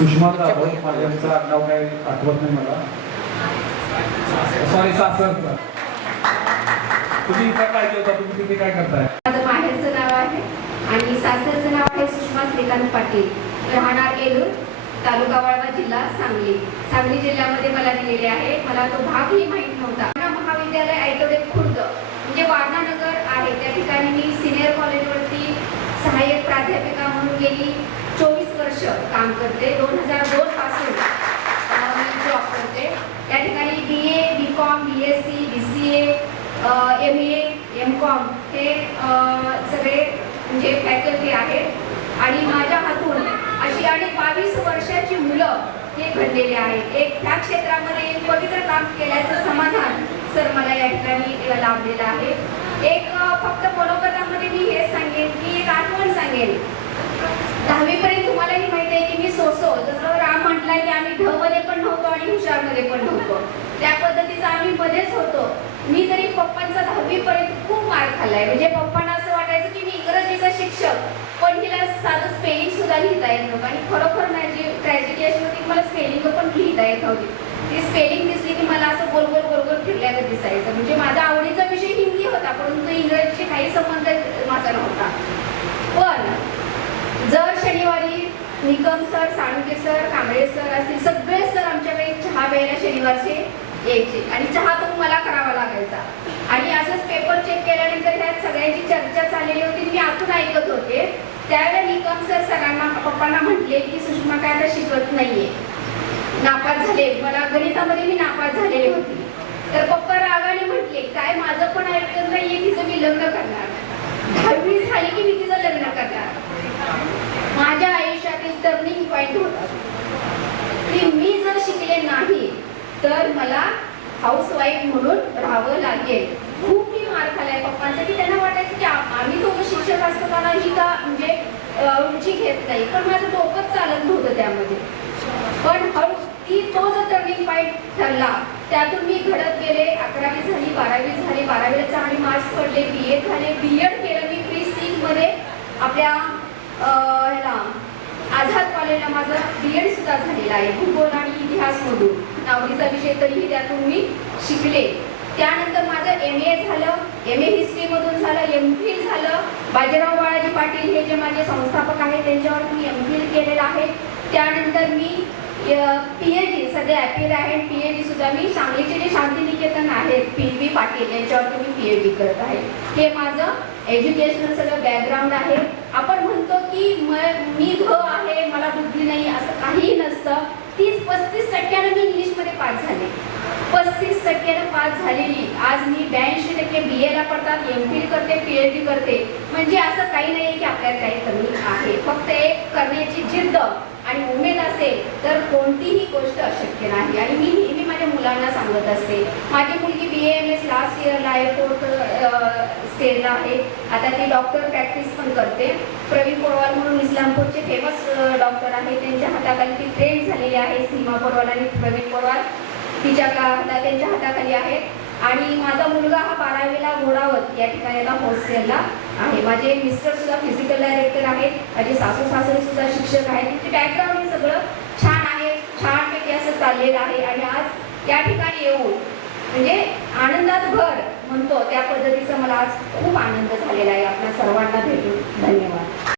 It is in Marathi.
सुषमा जाधव, माझ्यांचं आडनाव काही आठवत नाही मला. सॉरी सासर. तुम्ही इथं काय केलं, तुम्ही तिथे काय करताय? माझं माहेरचं नाव आहे आणि सासरचं नाव आहे सुषमा श्रीकांत पाटील. राहणार येलूर, तालुका वाळवा, जिल्हा सांगली. सांगली जिल्ह्यामध्ये मला दिलेले आहे. मला तो भागही माहीत नव्हता. महाविद्यालय ऐतोडे खुर्द म्हणजे वारणानगर आहे, त्या ठिकाणी मी सिनियर कॉलेजवरती सहाय्यक प्राध्यापिका म्हणून गेली 24 वर्ष काम करते. 2002 पासून मी जॉब करते. त्या ठिकाणी BA, BCom, BSc, BCA, MA, MCom हे सगळे म्हणजे फॅकल्टी आहेत आणि माझ्या हातून अशी आणि 22 वर्षाची मुलं हे घडलेले आहेत. एक त्या क्षेत्रामध्ये एक पवित्र काम केल्याचं समाधान सर मला या ठिकाणी लाभलेलं आहे. एक फक्त मनोगतामध्ये मी हेच सांगेन की एक आठवण सांगेन. 10वी पर्यंत तुम्हालाही माहिती आहे की मी सोसो, जसं राम म्हटला की आम्ही ढ मध्ये पण नव्हतो आणि हुशार मध्ये पण नव्हतो, त्या पद्धतीचं आम्ही मध्येच होतो. मी तरी पप्पांचा 10वी पर्यंत खूप मार खाल्लाय. म्हणजे पप्पांना असं वाटायचं की मी इंग्रजीचा शिक्षक, पण हिला साधं स्पेलिंग सुद्धा लिहिता येत नव्हतं. आणि खरोखर माझी ट्रॅजेडी अशी होती की मला स्पेलिंग पण लिहिता येत नव्हती. ती स्पेलिंग दिसली की मला असं गोल गोल गोल गोल फिरल्याचं दिसायचं. म्हणजे माझा आवडीचा विषय हिंदी होता, परंतु इंग्रजीशी काही संबंध माझा नव्हता. पण जर शनिवारी Nikam sir, Salunke sir, Kamble sir असतील, सगळे सर आमच्याकडे चहा प्यायला शनिवारचे यायचे आणि चहा तो मला करावा लागायचा. आणि असंच पेपर चेक केल्यानंतर ह्या सगळ्यांची चर्चा चाललेली होती, मी आतून ऐकत होते. त्यावेळेला निकम सर सरांना पप्पांना म्हटले की सुषमा काय आता शिकत नाहीये, नापास झाले. मला गणितामध्ये मी नापास झालेली होती. तर पप्पा रागाने म्हटले काय माझं पण ऐकत नाहीये, तिचं मी लग्न करणार. 10वी झाली की मी तिचं लग्न करणार. माझ्या आयुष्यातील टर्निंग पॉइंट होता की मी जर शिकले नाही तर मला हाऊसवाईफ म्हणून राहावं लागेल. खूप मी मार खाल्लाय पप्पांचा की त्यांना वाटायचं की आम्ही दोघं शिक्षक असताना ही का म्हणजे रुची घेत नाही, पण माझं डोकंच चालत नव्हतं त्यामध्ये. पण तो जो टर्निंग पॉइंट ठरला त्यातून मी घडत गेले. 11वी झाली, 12वी झाली, 12वीला चांगली मार्क्स पडले, BA झाले, BEd केलं मी फ्री सीट मध्ये. आपल्या ह्याला आझाद कॉलेजला माझं BEd सुद्धा झालेलं आहे, भूगोल आणि इतिहास मधून. आवडीचा विषय तरीही त्यातून मी शिकले. त्यानंतर माझं MA झालं, MA हिस्ट्री मधून झालं, MPhil झालं. बाजीराव बाळाजी पाटील हे जे माझे संस्थापक आहेत त्यांच्यावर मी MPhil केलेलं आहे. त्यानंतर मी PhD सध्या ॲपियर आहे. PhD सुद्धा मी सांगलीचे जे शांतिनिकेतन आहेत PB पाटील यांच्यावरती मी PhD करत आहे. हे माझं एज्युकेशनल सगळं बॅकग्राऊंड आहे. आपण म्हणतो की मी घ आहे, मला बुद्धी नाही, असं काहीही नसतं. 30-35% मी इंग्लिशमध्ये पास झाले. 35% पास झालेली आज मी 82% BA ला पडतात, MPhil करते, PhD करते. म्हणजे असं काही नाही की आपल्याला काही कमी आहे. फक्त एक करण्याची जिद्द आणि उमेद असेल तर कोणतीही गोष्ट अशक्य नाही. आणि मी नेहमी माझ्या मुलांना सांगत असते. माझी मुलगी BAMS लास्ट इयरला आहे, 4th स्टेजला आहे. आता ती डॉक्टर प्रॅक्टिस पण करते. प्रवीण पोरवाल म्हणून इस्लामपूरचे फेमस डॉक्टर आहे, त्यांच्या हाताखाली ती ट्रेन झालेली आहे. सीमा पोरवाल आणि प्रवीण पोरवाल त्यांच्या हाताखाली आहेत. आणि माझा मुलगा हा 12वीला घोडावत या ठिकाणी आता हॉस्टेलला आहे. माझे मिस्टर सुद्धा फिजिकल डायरेक्टर आहेत. माझे सासू सासरे सुद्धा शिक्षक आहेत. त्यांचे बॅकग्राऊंड हे सगळं छान आहे, छानपैकी असं चाललेलं आहे. आणि आज या ठिकाणी येऊन म्हणजे आनंदात भर म्हणतो त्या पद्धतीचा मला आज खूप आनंद झालेला आहे. आपल्या सर्वांना भेटून धन्यवाद.